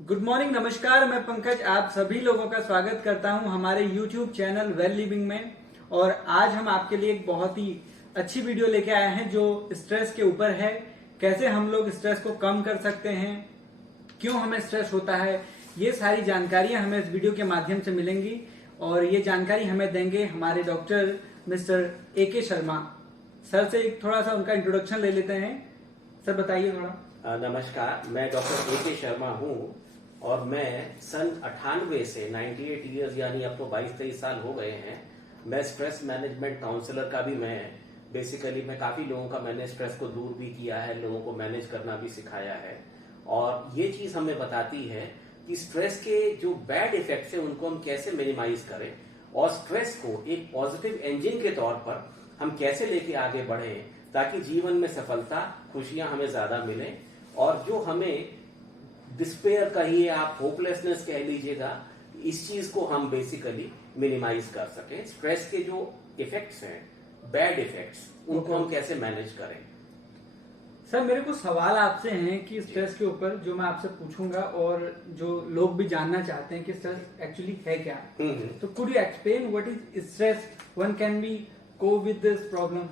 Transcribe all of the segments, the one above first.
Good morning, नमस्कार। मैं पंकज आप सभी लोगों का स्वागत करता हूं हमारे यूट्यूब चैनल वेल लिविंग में। और आज हम आपके लिए एक बहुत ही अच्छी वीडियो लेके आए हैं जो स्ट्रेस के ऊपर है। कैसे हम लोग स्ट्रेस को कम कर सकते हैं, क्यों हमें स्ट्रेस होता है, ये सारी जानकारियां हमें इस वीडियो के माध्यम से मिलेंगी। और ये जानकारी हमें देंगे हमारे doctor mister AK Sharma. Sir से एक थोड़ा सा उनका इंट्रोडक्शन ले लेते हैं। सर बताइए थोड़ा। नमस्कार, मैं डॉक्टर AK शर्मा हूँ और मैं सन 98 से 98 ईयर्स यानी अब तो 22-23 साल हो गए हैं। मैं स्ट्रेस मैनेजमेंट काउंसलर का भी मैं काफी लोगों का मैंने स्ट्रेस को दूर भी किया है, लोगों को मैनेज करना भी सिखाया है। और ये चीज हमें बताती है कि स्ट्रेस के जो बैड इफेक्ट्स है उनको हम कैसे मिनिमाइज करें और स्ट्रेस को एक पॉजिटिव इंजन के तौर पर हम कैसे लेके आगे बढ़े ताकि जीवन में सफलता, खुशियां हमें ज्यादा मिले। और जो हमें डिस्पेयर कहिए, आप होपलेसनेस कह लीजिएगा, इस चीज को हम बेसिकली मिनिमाइज कर सकें। स्ट्रेस के जो इफेक्ट्स हैं, बैड इफेक्ट्स, उनको हम कैसे मैनेज करें। सर मेरे को सवाल आपसे हैं कि स्ट्रेस के ऊपर जो मैं आपसे पूछूंगा और जो लोग भी जानना चाहते हैं कि स्ट्रेस एक्चुअली है क्या। तो could you explain what is stress, one can be को विद दिस प्रॉब्लम।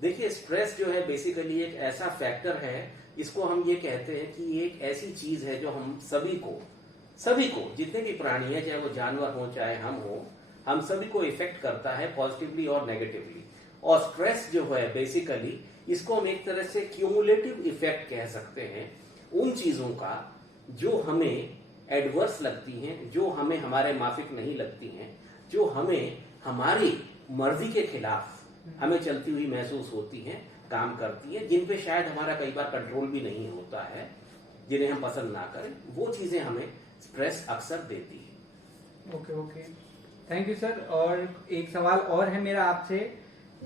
देखिए, स्ट्रेस जो है बेसिकली एक ऐसा फैक्टर है, इसको हम ये कहते हैं कि ये एक ऐसी चीज है जो हम सभी को जितने भी प्राणी है, चाहे वो जानवर हो चाहे हम सभी को इफेक्ट करता है पॉजिटिवली और नेगेटिवली। और स्ट्रेस जो है बेसिकली इसको हम एक तरह से क्यूमुलेटिव इफेक्ट कह सकते हैं उन चीजों का जो हमें एडवर्स लगती हैं, जो हमें हमारे माफिक नहीं लगती हैं, जो हमें हमारी मर्जी के खिलाफ हमें चलती हुई महसूस होती हैं, काम करती है, जिन पे शायद हमारा कई बार कंट्रोल भी नहीं होता है, जिन्हें हम पसंद ना करें, वो चीजें हमें स्ट्रेस अक्सर देती है। Okay, thank you sir. और एक सवाल और है मेरा आपसे,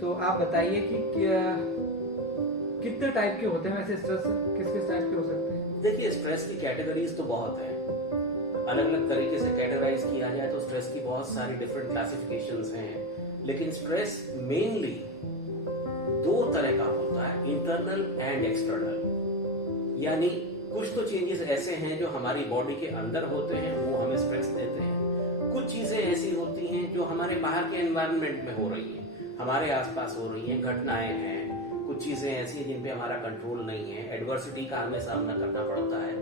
तो आप बताइए कि कितने टाइप के होते हैं वैसे स्ट्रेस, किस किस टाइप के हो सकते हैं। देखिए, स्ट्रेस की कैटेगरीज तो बहुत है, अलग अलग तरीके से कैटेगराइज किया जाए तो स्ट्रेस की बहुत सारी डिफरेंट क्लासिफिकेशंस हैं। लेकिन स्ट्रेस मेनली दो तरह का होता है, इंटरनल एंड एक्सटर्नल। यानी कुछ तो चेंजेस ऐसे हैं जो हमारी बॉडी के अंदर होते हैं, वो हमें स्ट्रेस देते हैं। कुछ चीजें ऐसी होती हैं जो हमारे बाहर के एनवायरनमेंट में हो रही हैं, हमारे आसपास हो रही हैं, घटनाएं हैं। कुछ चीजें ऐसी हैं जिन पे हमारा कंट्रोल नहीं है, एडवर्सिटी का हमें सामना करना पड़ता है,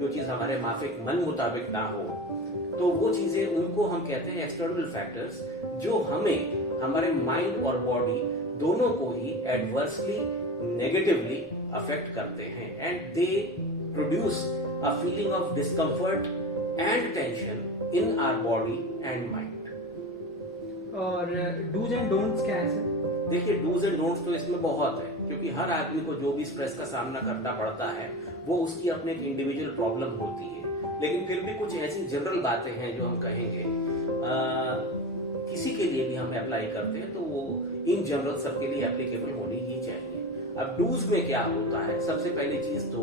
जो चीज हमारे माफिक मन मुताबिक ना हो, तो वो चीजें, उनको हम कहते हैं एक्सटर्नल फैक्टर्स, जो हमें हमारे माइंड और बॉडी दोनों को ही एडवर्सली, नेगेटिवली अफेक्ट करते हैं। And they produce a feeling of discomfort and tension in our body and mind. और डूज एंड डोंट्स क्या है सर। देखिए, डूज एंड डोंट्स तो इसमें बहुत है, क्योंकि हर आदमी को जो भी स्ट्रेस का सामना करना पड़ता है वो उसकी अपनी एक इंडिविजुअल प्रॉब्लम होती है। लेकिन फिर भी कुछ ऐसी जनरल बातें हैं जो हम कहेंगे किसी के लिए भी हम अप्लाई करते हैं तो वो इन जनरल सबके लिए एप्लीकेबल होनी ही चाहिए। अब डूज में क्या होता है, सबसे पहली चीज तो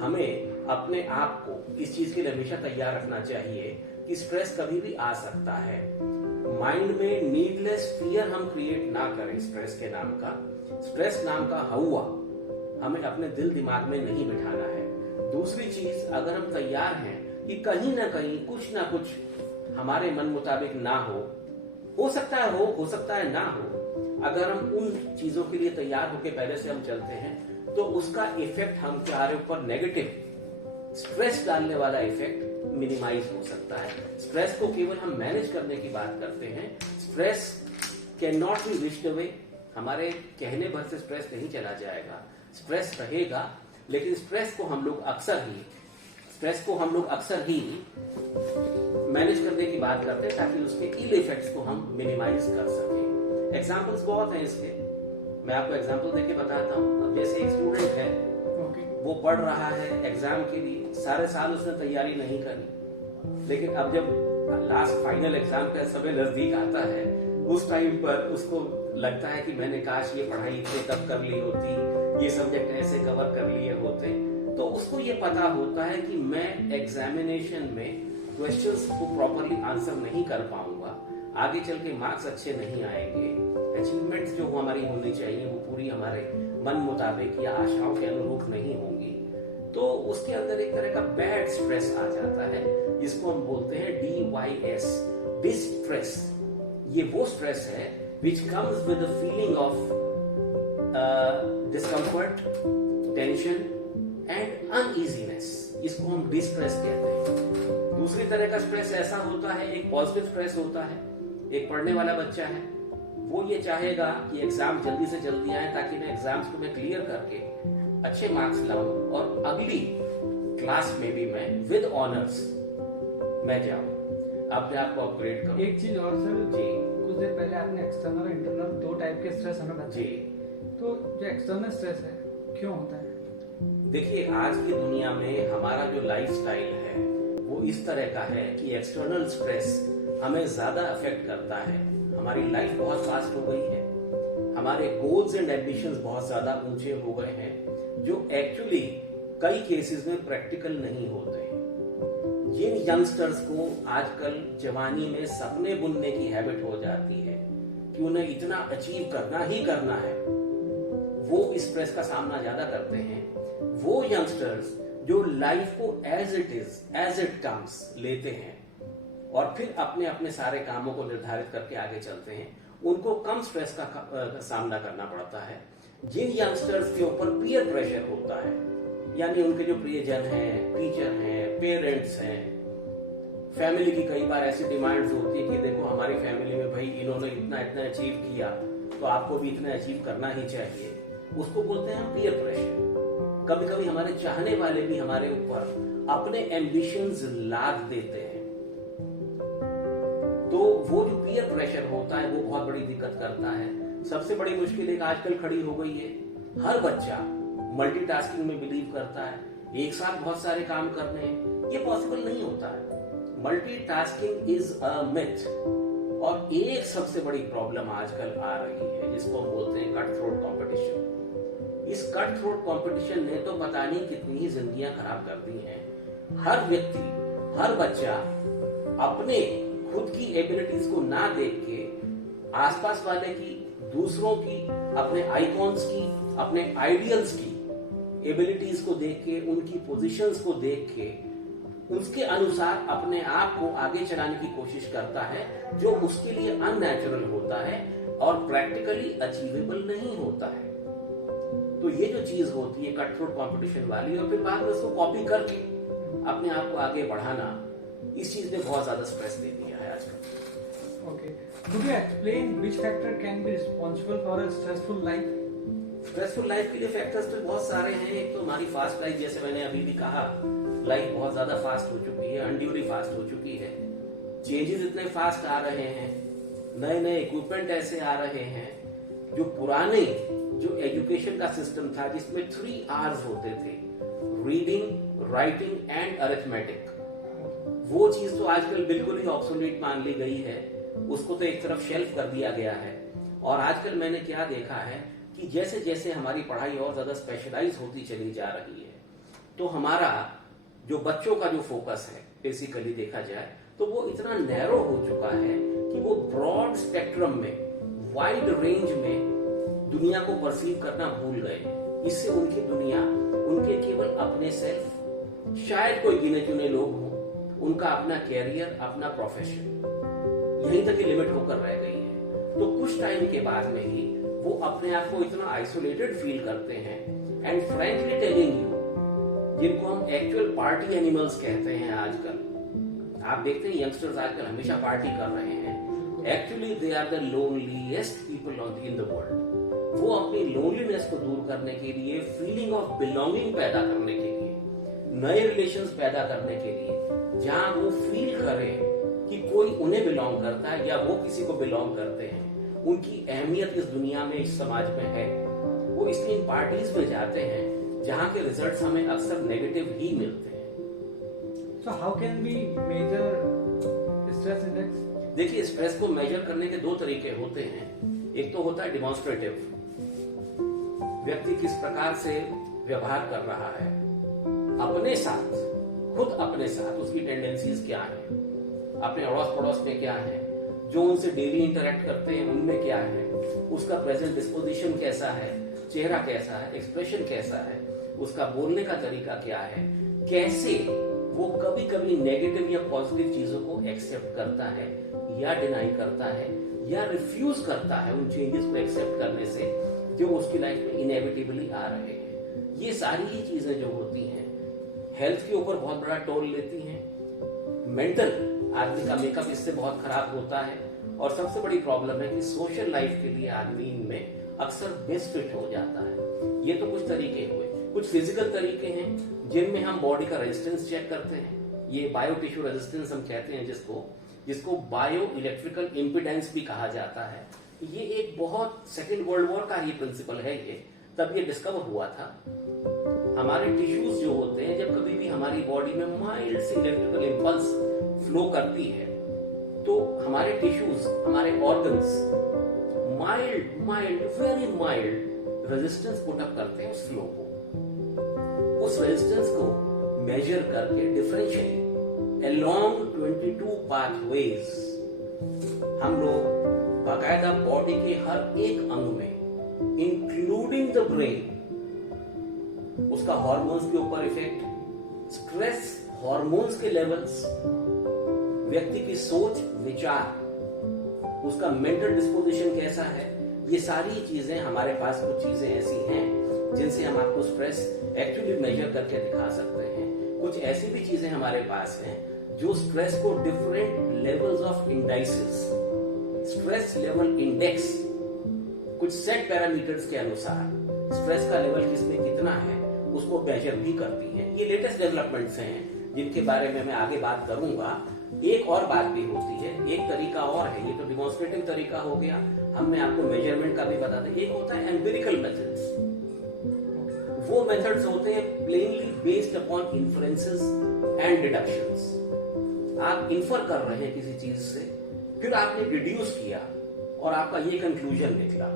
हमें अपने आप को इस चीज के लिए हमेशा तैयार रखना चाहिए कि स्ट्रेस कभी भी आ सकता है। माइंड में नीडलेस फियर हम क्रिएट ना करें। स्ट्रेस नाम का हवा हमें अपने दिल दिमाग में नहीं बिठाना है। दूसरी चीज, अगर हम तैयार हैं कि कहीं ना कहीं कुछ ना कुछ हमारे मन मुताबिक ना हो सकता है ना हो, अगर हम उन चीजों के लिए तैयार होकर पहले से हम चलते हैं तो उसका इफेक्ट हमारे ऊपर नेगेटिव स्ट्रेस डालने वाला इफेक्ट मिनिमाइज हो सकता है। स्ट्रेस को केवल हम मैनेज करने की बात करते हैं। Stress can not be wished away. हमारे कहने भर से स्ट्रेस नहीं चला जाएगा, स्ट्रेस रहेगा। लेकिन स्ट्रेस को हम लोग अक्सर ही मैनेज करने की बात करते हैं ताकि उसके इल इफेक्ट्स को हम मिनिमाइज कर सकें। एग्जाम्पल्स बहुत हैं इसके, मैं आपको एग्जाम्पल देके बताता हूँ। अब जैसे एक स्टूडेंट है, वो पढ़ रहा है एग्जाम के लिए, सारे साल उसने तैयारी नहीं करी, लेकिन अब जब लास्ट फाइनल एग्जाम का समय नजदीक आता है, उस टाइम पर उसको लगता है कि मैंने काश ये पढ़ाई इतने तब कर ली होती, ये सब्जेक्ट ऐसे कवर कर लिए होते। तो उसको ये पता होता है कि मैं एग्जामिनेशन में क्वेश्चंस को प्रॉपरली आंसर नहीं कर पाऊंगा, आगे चल के मार्क्स अच्छे नहीं आएंगे, अचीवमेंट्स जो हमारी होनी चाहिए वो पूरी हमारे मन मुताबिक या आशाओं के अनुरूप नहीं होंगी। तो उसके अंदर एक तरह का बैड स्ट्रेस आ जाता है, जिसको हम बोलते हैं DYS, डिस्ट्रेस। ये वो स्ट्रेस है which comes with the feeling of discomfort, tension and uneasiness. इसको हम डिस्ट्रेस कहते हैं। दूसरी तरह का स्ट्रेस ऐसा होता है, एक पॉजिटिव स्ट्रेस होता है। एक पढ़ने वाला बच्चा है, वो ये चाहेगा कि एग्जाम जल्दी से जल्दी आए ताकि मैं एग्जाम्स को मैं क्लियर करके अच्छे मार्क्स लाऊं और अगली क्लास में भी मैं विद ऑनर्स मैं जाऊं, अपने आप को अपग्रेड करूं। एक चीज और सर जी, कुछ देर पहले आपने एक्सटर्नल और इंटरनल दो टाइप के स्ट्रेस हमें बताए। जी, तो जो एक्सटर्नल स्ट्रेस है क्यों होता है? देखिए आज की दुनिया में हमारा जो लाइफस्टाइल है वो इस तरह का है कि एक्सटर्नल स्ट्रेस हमें ज्यादा अफेक्ट करता है। हमारी लाइफ बहुत फास्ट हो गई है, हमारे गोल्स एंड एम्बिशंस बहुत ज्यादा ऊंचे हो गए हैं, जो एक्चुअली कई केसेस में प्रैक्टिकल नहीं होते। जिन यंगस्टर्स को आजकल जवानी में सपने बुनने की हैबिट हो जाती है कि उन्हें इतना अचीव करना ही करना है, वो इस स्ट्रेस का सामना ज्यादा करते हैं। वो यंगस्टर्स जो लाइफ को as it is, as it comes लेते हैं और फिर अपने अपने सारे कामों को निर्धारित करके आगे चलते हैं, उनको कम स्ट्रेस का सामना करना पड़ता है। जिन यंगस्टर्स के ऊपर पीयर प्रेशर होता है, यानी उनके जो प्रियजन हैं, टीचर हैं, पेरेंट्स हैं, फैमिली की कई बार ऐसी डिमांड्स होती है कि देखो हमारी फैमिली में भाई इन्होंने इतना इतना अचीव किया तो आपको भी इतना अचीव करना ही चाहिए, उसको बोलते हैं पीयर प्रेशर। कभी कभी हमारे चाहने वाले भी हमारे ऊपर अपने एम्बिशंस लाद देते हैं, तो वो जो पीयर प्रेशर होता है वो बहुत बड़ी दिक्कत करता है। सबसे बड़ी मुश्किल एक आजकल खड़ी हो गई है, हर बच्चा मल्टीटास्किंग में बिलीव करता है, एक साथ बहुत सारे काम करने हैं, ये पॉसिबल नहीं होता है। Multitasking is a myth. और एक सबसे बड़ी प्रॉब्लम आजकल आ रही है जिसको हम बोलते हैं कट थ्रोट कॉम्पिटिशन। इस कट थ्रोट कंपटीशन ने तो पता नहीं कितनी ही जिंदगियां खराब कर दी हैं। हर व्यक्ति, हर बच्चा अपने खुद की एबिलिटीज को ना देख के आसपास वाले की, दूसरों की, अपने आइकॉन्स की, अपने आइडियल्स की एबिलिटीज को देख के, उनकी पोजीशंस को देख के उसके अनुसार अपने आप को आगे चलाने की कोशिश करता है, जो उसके लिए अननेचुरल होता है और प्रैक्टिकली अचीवेबल नहीं होता है। तो ये जो चीज होती है कट थ्रोट कंपटीशन वाली, और फिर बाद में उसको कॉपी करके अपने आप को आगे बढ़ाना, इस चीज ने बहुत ज्यादा स्ट्रेस दे दिया है आजकल। Okay, could you explain which factor can be responsible for a stressful life? Stressful life के लिए फैक्टर्स तो बहुत सारे हैं। एक तो हमारी फास्ट लाइफ, जैसे मैंने अभी भी कहा, लाइफ बहुत ज्यादा फास्ट हो चुकी है, अनड्यूली फास्ट हो चुकी है। चेंजेस इतने फास्ट आ रहे हैं, नए नए इक्विपमेंट ऐसे आ रहे हैं, जो पुराने जो एजुकेशन का सिस्टम था जिसमें 3 R's होते थे, रीडिंग, राइटिंग एंड अरिथमेटिक, वो चीज तो आजकल बिल्कुल ही ऑब्सोलीट मान ली गई है, उसको तो एक तरफ शेल्फ कर दिया गया है। और आजकल मैंने क्या देखा है कि जैसे जैसे हमारी पढ़ाई और ज्यादा स्पेशलाइज होती चली जा रही है, तो हमारा जो बच्चों का जो फोकस है बेसिकली देखा जाए तो वो इतना नैरो हो चुका है कि वो ब्रॉड स्पेक्ट्रम में, वाइड रेंज में दुनिया को परसीव करना भूल गए। इससे उनकी दुनिया, उनके केवल अपने सेल्फ, शायद कोई गिने चुने लोग हों, उनका अपना कैरियर, अपना प्रोफेशन, यहीं तक ही लिमिट होकर रह गई है। तो कुछ टाइम के बाद में ही वो अपने आप को इतना आइसोलेटेड फील करते हैं। एंड फ्रैंकली टेलिंग यू, जिनको हम एक्चुअल पार्टी एनिमल्स कहते हैं आजकल, आप देखते हैं यंगस्टर्स आजकल हमेशा पार्टी कर रहे हैं, actually they are the loneliest people in the world. वो अपनी लोनलीनेस को दूर करने के लिए, फीलिंग ऑफ बिलोंगिंग पैदा करने के लिए, नए रिलेशंस पैदा करने के लिए, जहां वो फील करें कि कोई उन्हें बिलोंग करता है या वो किसी को बिलोंग करते हैं, उनकी अहमियत इस दुनिया में, इस समाज में है, वो इसलिए इन पार्टीज में जाते हैं जहां के रिजल्ट्स हमें अक्सर नेगेटिव ही मिलते हैं। So how can we measure stress index? देखिए, स्ट्रेस को मेजर करने के 2 तरीके होते हैं। एक तो होता है डिमॉन्स्ट्रेटिव, व्यक्ति किस प्रकार से व्यवहार कर रहा है अपने साथ, खुद अपने साथ, उसकी टेंडेंसीज क्या है, अपने अड़ोस पड़ोस में क्या है, जो उनसे डेली इंटरेक्ट करते हैं उनमें क्या है, उसका प्रेजेंट डिस्पोजिशन कैसा है, चेहरा कैसा है, एक्सप्रेशन कैसा है, उसका बोलने का तरीका क्या है, कैसे वो कभी कभी नेगेटिव या पॉजिटिव चीजों को एक्सेप्ट करता है या डिनाई करता है या रिफ्यूज करता है उन चेंजेस को एक्सेप्ट करने से जो उसकी लाइफ में इनएविटेबली आ रहे हैं। ये सारी ही चीजें जो होती हैं हेल्थ के ऊपर बहुत बड़ा टोल लेती हैं। मेंटल आदमी का मेकअप इससे बहुत खराब होता है और सबसे बड़ी प्रॉब्लम है कि सोशल लाइफ के लिए आदमी इनमें अक्सर मिसफिट हो जाता है। ये तो कुछ तरीके हुए। कुछ फिजिकल तरीके हैं जिनमें हम बॉडी का रेजिस्टेंस चेक करते हैं। ये बायो टिश्यू रेजिस्टेंस हम कहते हैं जिसको बायो इलेक्ट्रिकल इम्पिडेंस भी कहा जाता है। ये एक बहुत सेकेंड वर्ल्ड वॉर का ही प्रिंसिपल है। ये तब ये डिस्कवर हुआ था। हमारे टिश्यूज जो होते हैं, जब कभी भी हमारी बॉडी में माइल्ड सी इलेक्ट्रिकल इम्पल्स फ्लो करती है तो हमारे टिश्यूज, हमारे organs mild very mild resistance put up करते हैं उस फ्लो को। उस रेजिस्टेंस को मेजर करके डिफरेंशियली along 22 pathways हम लोग बाकायदा बॉडी के हर एक अंग में इंक्लूडिंग द ब्रेन उसका हार्मोन्स के ऊपर इफेक्ट, स्ट्रेस हार्मोन्स के लेवल्स, व्यक्ति की सोच विचार, उसका मेंटल डिस्पोजिशन कैसा है, ये सारी चीजें हमारे पास कुछ चीजें ऐसी हैं जिनसे हम आपको स्ट्रेस एक्चुअली मेजर करके दिखा सकते हैं। कुछ ऐसी भी चीजें हमारे पास हैं जो स्ट्रेस को different levels of indices, stress level index, कुछ सेट पैरामीटर्स के अनुसार स्ट्रेस का लेवल किसमें कितना है उसको मेजर भी करती हैं। ये लेटेस्ट डेवलपमेंट्स हैं जिनके बारे में मैं आगे बात करूंगा। एक और बात भी होती है, एक तरीका और है, ये तो डिमॉन्स्ट्रेटिव तरीका हो गया, हमने आपको मेजरमेंट का भी बता दें। एक होता है एम्पिरिकल मेथड्स। वो मेथड्स होते हैं plainly based upon inferences and deductions. आप इन्फर कर रहे हैं किसी चीज से, फिर आपने डिड्यूस किया और आपका ये कंक्लूजन निकला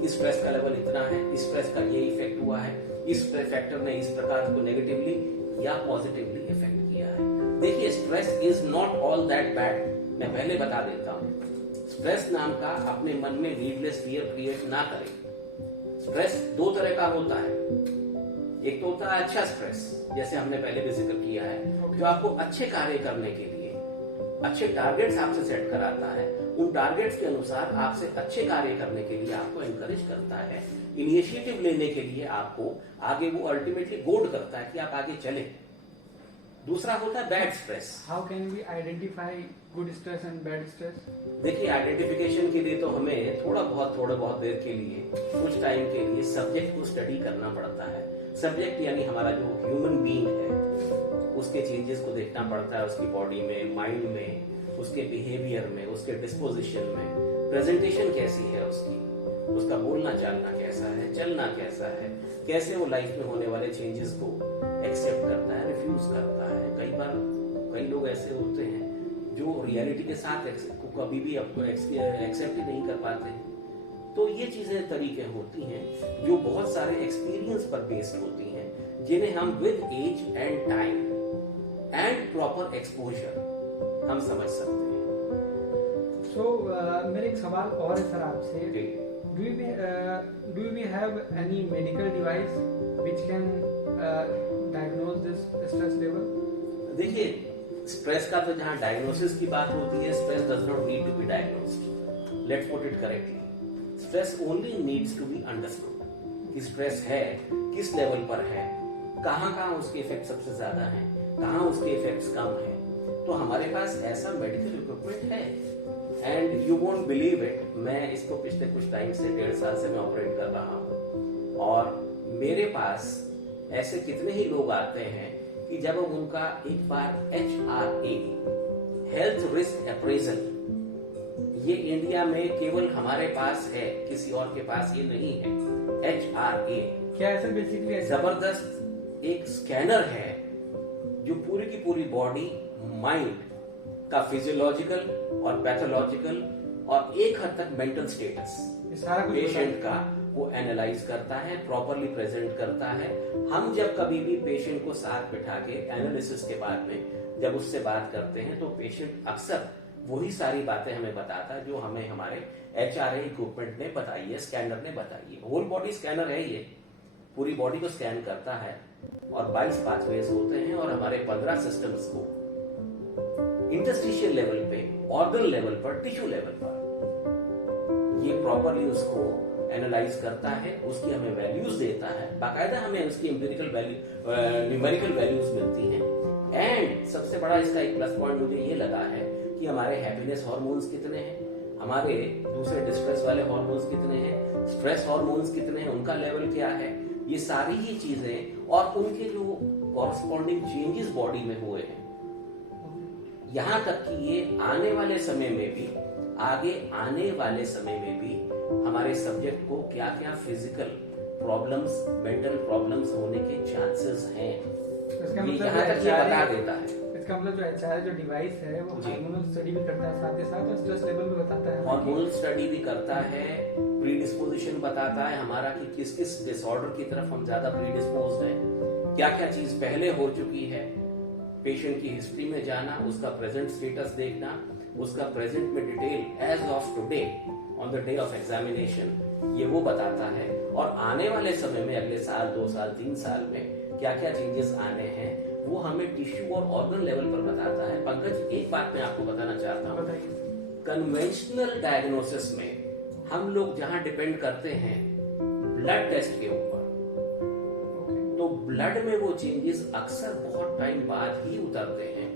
कि स्ट्रेस का लेवल इतना है, इस स्ट्रेस का ये इफेक्ट हुआ है, इस फैक्टर ने इस प्रकार को नेगेटिवली या पॉजिटिवली इफेक्ट किया है। देखिए, stress is not all that bad. मैं पहले बता देता हूं, स्ट्रेस नाम का अपने मन में नीडलेस फियर क्रिएट ना करें। स्ट्रेस दो तरह का होता है। एक तो होता है अच्छा स्ट्रेस, जैसे हमने पहले भी जिक्र किया है, जो आपको अच्छे कार्य करने के लिए अच्छे टारगेट्स आपसे सेट कराता है, उन टारगेट्स के अनुसार आपसे अच्छे कार्य करने के लिए आपको एनकरेज करता है, इनिशिएटिव लेने के लिए आपको आगे वो अल्टीमेटली गोड करता है कि आप आगे चले। दूसरा होता है bad stress. How can we identify good stress and bad stress? देखिए, आइडेंटिफिकेशन के लिए तो हमें थोड़ा बहुत देर के लिए, कुछ टाइम के लिए सब्जेक्ट को स्टडी करना पड़ता है। सब्जेक्ट यानी हमारा जो ह्यूमन बीइंग है, उसके चेंजेस को देखना पड़ता है, उसकी बॉडी में, माइंड में, उसके बिहेवियर में, उसके डिस्पोजिशन में, प्रेजेंटेशन कैसी है उसका बोलना चालना कैसा है, चलना कैसा है, कैसे वो लाइफ में होने वाले चेंजेस को एक्सेप्ट करता है, रिफ्यूज करता है। कई लोग ऐसे होते हैं जो रियलिटी के साथ कभी भी एक्सेप्ट ही नहीं कर पाते। तो ये चीजें तरीके होती हैं जो बहुत सारे एक्सपीरियंस पर बेस्ड होती हैं, जिन्हें हम with age and time and proper exposure हम समझ सकते हैं। मेरे एक सवाल और है सर आपसे, do we have any medical device which can diagnose this stress level? देखिए, स्ट्रेस का तो जहां डायग्नोसिस की बात होती है, stress does not need to be diagnosed. Let's put it correctly, stress only needs to be understood कि stress है, किस लेवल पर है, कहां उसके इफेक्ट सबसे ज्यादा हैं, कहां उसके इफेक्ट्स कम हैं। तो हमारे पास ऐसा मेडिकल इक्विपमेंट है and you won't believe it. मैं इसको पिछले कुछ टाइम से, 1.5 साल से मैं ऑपरेट कर रहा हूं और मेरे पास ऐसे कितने ही लोग आते हैं कि जब हम उनका एक बार HRA, हेल्थ रिस्क अप्रेजल, ये इंडिया में केवल हमारे पास है, किसी और के पास ये नहीं है। HRA क्या है सर? बेसिकली जबरदस्त एक स्कैनर है जो पूरी की पूरी बॉडी, माइंड का फिजियोलॉजिकल और पैथोलॉजिकल और एक हद तक मेंटल स्टेटस पेशेंट का वो एनालाइज करता है, प्रॉपरली प्रेजेंट करता है। हम जब कभी भी पेशेंट को साथ बिठा के एनालिसिस के बाद में जब उससे बात करते हैं तो पेशेंट अक्सर वही सारी बातें हमें बताता है जो हमें हमारे HRA इक्विपमेंट ने बताई है, स्कैनर ने बताई है। होल बॉडी स्कैनर है ये। पूरी बॉडी को स्कैन करता है और 22 पाथवेज होते हैं और हमारे 15 सिस्टम्स को इंटरस्टिशियल लेवल पे, ऑर्गन लेवल पर, टिश्यू लेवल पर ये प्रॉपरली उसको एनालाइज करता है, उसकी हमें वैल्यूज देता है, बाकायदा हमें उसकी एम्पिरिकल वैल्यू, न्यूमेरिकल वैल्यूज मिलती हैं। एंड सबसे बड़ा इसका एक प्लस पॉइंट मुझे ये लगा है कि हमारे हैप्पीनेस हार्मोन्स कितने हैं, हमारे दूसरे डिस्ट्रेस वाले हार्मोन्स कितने हैं, स्ट्रेस हार्मोन्स कितने हैं, उनका लेवल क्या है, ये सारी ही चीजें और उनके जो कॉरस्पॉन्डिंग चेंजेस बॉडी में हुए हैं, यहां तक कि ये आने वाले समय में भी, आगे आने वाले समय में भी हमारे सब्जेक्ट को क्या क्या फिजिकल प्रॉब्लम्स, मेंटल प्रॉब्लम्स होने के चांसेस हैं, ये यहाँ तक ये बता देता है। इसका मतलब जो एचआरए जो डिवाइस है वो हार्मोनल स्टडी भी करता है, साथ ही साथ स्ट्रेस लेवल भी बताता है, हार्मोनल स्टडी भी करता है, प्रीडिस्पोजिशन बताता है हमारा कि किस किस डिसऑर्डर की तरफ हम ज्यादा प्रीडिस्पोज्ड हैं, क्या क्या चीज पहले हो चुकी है, पेशेंट की हिस्ट्री में जाना, उसका प्रेजेंट स्टेटस देखना, उसका प्रेजेंट में detail as of today on the day of examination, ये वो बताता है। और आने वाले समय में अगले साल, 2 साल, 3 साल में क्या क्या चेंजेस आने हैं वो हमें टिश्यू और ऑर्गन लेवल पर बताता है। पंकज, एक बात मैं आपको बताना चाहता हूँ, कन्वेंशनल डायग्नोसिस में हम लोग जहां डिपेंड करते हैं ब्लड टेस्ट के ऊपर, तो ब्लड में वो चेंजेस अक्सर बहुत टाइम बाद ही उतरते हैं,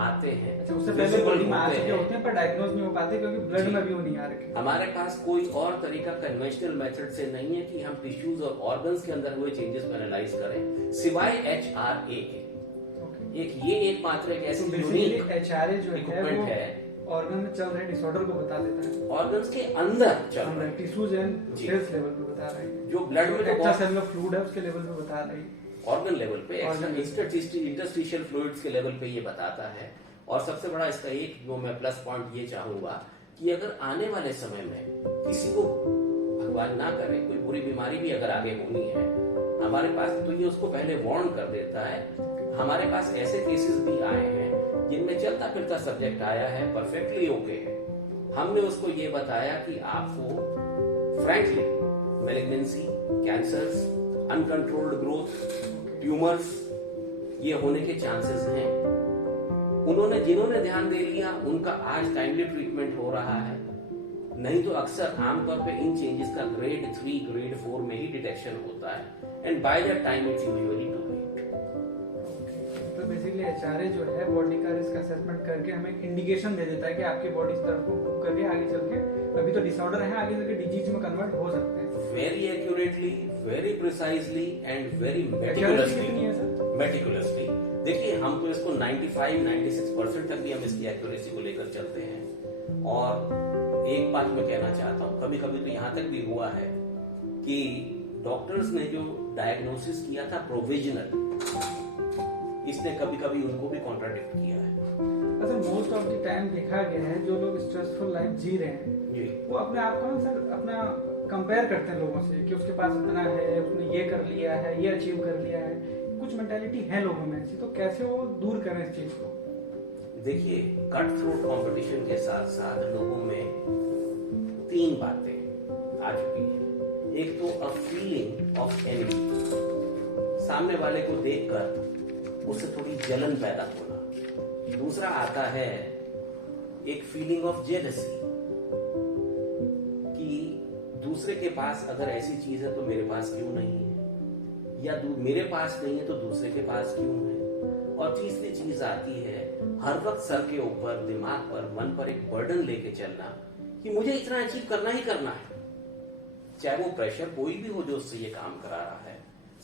आते हैं। अच्छा, उससे पहले बॉडी में आ चुके होते हैं पर डायग्नोज नहीं हो पाते क्योंकि ब्लड में भी वो नहीं आ रखे। हमारे पास कोई और तरीका कन्वेंशनल मेथड से नहीं है कि हम टिश्यूज और ऑर्गन्स के अंदर हुए चेंजेस को एनालाइज करें, सिवाय HRA के। ये एकमात्र एक ऐसी यूनिक एचआरए जो है ऑर्गन में चल रहे डिसऑर्डर को बता देता है, ऑर्गन्स के अंदर चल रहे टिश्यूज एंड सेल्स लेवल पे बता रहे हैं, जो ब्लड में एक्स्ट्रा सेलुलर फ्लूइड है उसके लेवल पे बता रही है, ऑर्गन लेवल पे, इंटरस्टिशियल फ्लूइड्स के लेवल पे ये बताता है। और सबसे बड़ा इसका एक जो मैं प्लस पॉइंट ये चाहूंगा कि अगर आने वाले समय में किसी को भगवान ना करे कोई बुरी बीमारी भी अगर आगे होनी है हमारे पास, तो ये उसको पहले वार्न कर देता है। हमारे पास ऐसे केसेस भी आए हैं जिनमें चलता फिरता सब्जेक्ट आया है, परफेक्टली ओके है, हमने उसको ये बताया कि आपको frankly malignancy, cancers, uncontrolled growth, tumours ये होने के चांसेस हैं। जिन्होंने ध्यान दे लिया उनका आज टाइमली ट्रीटमेंट हो रहा है, नहीं तो अक्सर आमतौर पे इन चेंजेस का ग्रेड 3, ग्रेड 4 में ही डिटेक्शन होता है and by that time it's usually too late. तो बेसिकली एचआरए जो है बॉडी का रिस्क असेसमेंट करके हमें इंडिकेशन दे देता है कि आपकी बॉडी इस तरफ को मूव करके आगे चल के, अभी तो डिसऑर्डर है, आगे चल के डिजीज में कन्वर्ट हो सकते हैं। Very accurately, very precisely and very meticulously. देखिए, हम तो इसको 95-96% तक भी हम इसकी एक्यूरेसी को लेकर चलते हैं। और एक बात मैं कहना चाहता हूँ, कभी कभी तो यहाँ तक भी हुआ है कि डॉक्टर्स ने जो डायग्नोसिस किया था प्रोविजनल, इसने कभी कभी उनको भी कॉन्ट्राडिक्ट किया है। अच्छा, मोस्ट ऑफ द टाइम देखा गया है जो लोग स्ट्रेसफुल लाइफ जी रहे हैं वो अपने आप को सर अपना कंपेयर करते हैं लोगों से कि उसके पास इतना है, उसने ये कर लिया है, ये अचीव कर लिया है, कुछ मेंटालिटी है लोगों में ऐसी, तो कैसे वो दूर करें इस चीज को? देखिए, कट थ्रोट कंपटीशन के साथ साथ लोगों में 3 बातें आ चुकी हैं। एक तो अ फीलिंग ऑफ एनवी, सामने वाले को देखकर उससे थोड़ी जलन पैदा होना। दूसरा आता है एक फीलिंग ऑफ जेलसी कि दूसरे के पास अगर ऐसी चीज है तो मेरे पास क्यों नहीं है, या मेरे पास नहीं है तो दूसरे के पास क्यों है। और तीसरी चीज आती है हर वक्त सर के ऊपर, दिमाग पर, मन पर एक बर्डन लेके चलना कि मुझे इतना अचीव करना ही करना है, चाहे वो प्रेशर कोई भी हो जो उससे ये काम करा रहा है।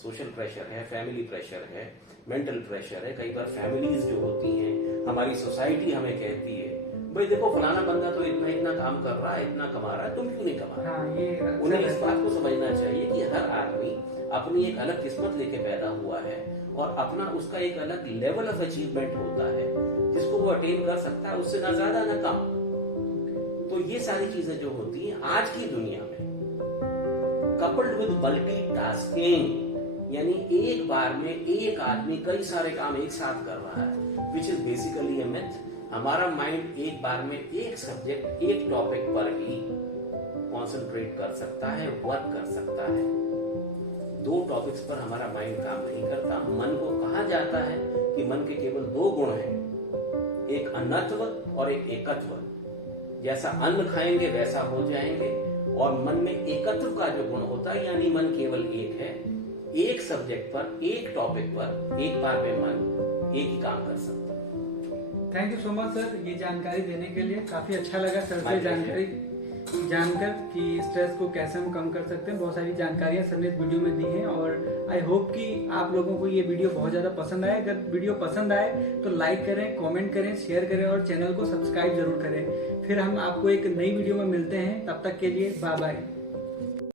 सोशल प्रेशर है, फैमिली प्रेशर है, मेंटल प्रेशर है। कई बार फैमिलीज जो होती हैं, हमारी सोसाइटी हमें कहती है भाई देखो फलाना बंदा तो इतना इतना काम कर रहा है, इतना कमा रहा है, तुम क्यों नहीं कमा रहे? उन्हें इस बात को समझना चाहिए कि हर आदमी अपनी एक अलग किस्मत लेके पैदा हुआ है और अपना उसका एक अलग लेवल ऑफ अचीवमेंट होता है जिसको वो अटेन कर सकता है, उससे ना ज्यादा ना कम। तो ये सारी चीजें जो होती हैं आज की दुनिया में, कपल्ड विद मल्टीटास्किंग, यानी एक बार में एक आदमी कई सारे काम एक साथ कर रहा है, which is basically a myth. हमारा माइंड एक बार में एक सब्जेक्ट, एक टॉपिक पर ही कॉन्सेंट्रेट कर सकता है, वर्क कर सकता है। दो टॉपिक्स पर हमारा माइंड काम नहीं करता। मन को कहा जाता है कि मन के केवल दो गुण हैं, एक अन्नत्व और एक एकत्व। जैसा अन्न खाएंगे वैसा हो जाएंगे, और मन में एकत्व का जो गुण होता है, यानी मन केवल एक है, एक सब्जेक्ट पर, एक टॉपिक पर एक बार में मन एक ही काम कर सकता है। Thank you so much sir, ये जानकारी देने के लिए काफी अच्छा लगा सर से जानकारी जानकर कि स्ट्रेस को कैसे हम कम कर सकते हैं। बहुत सारी जानकारियां सर ने इस वीडियो में दी हैं और आई होप कि आप लोगों को ये वीडियो बहुत ज्यादा पसंद आए। अगर वीडियो पसंद आए तो लाइक करें, कमेंट करें, शेयर करें और चैनल को सब्सक्राइब जरूर करें। फिर हम आपको एक नई वीडियो में मिलते हैं, तब तक के लिए बाय बाय।